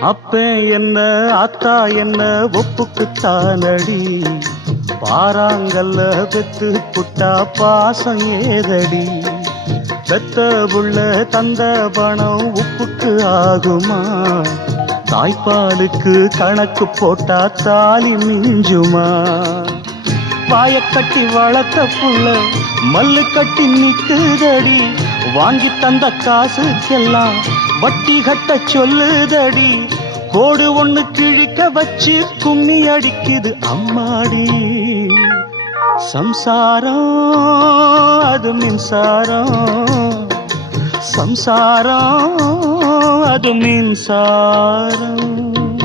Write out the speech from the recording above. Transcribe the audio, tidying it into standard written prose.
அப்ப என்ன ஆத்தா என்ன ஒப்புக்குத்தானடி, பாறாங்கல்ல பெத்து புட்டா பாசம் ஏதடி, பெத்த புள்ள தந்த பணம் உப்புக்கு ஆகுமா, தாய்ப்பாலுக்கு கணக்கு போட்டா தாலி மிஞ்சுமா, வாயக்கட்டி வளர்த்த புள்ள மல்லு கட்டி நிக்குதடி, வாங்கி தந்த காசுக்கெல்லாம் வட்டி கட்ட சொல்லுதடி, கோடு ஒண்ணு கிழிக்க வச்சு கும்மி அடிக்குது அம்மாடி, சம்சாரம் அது மின்சாரம், சம்சாரம் அது மின்சாரம்.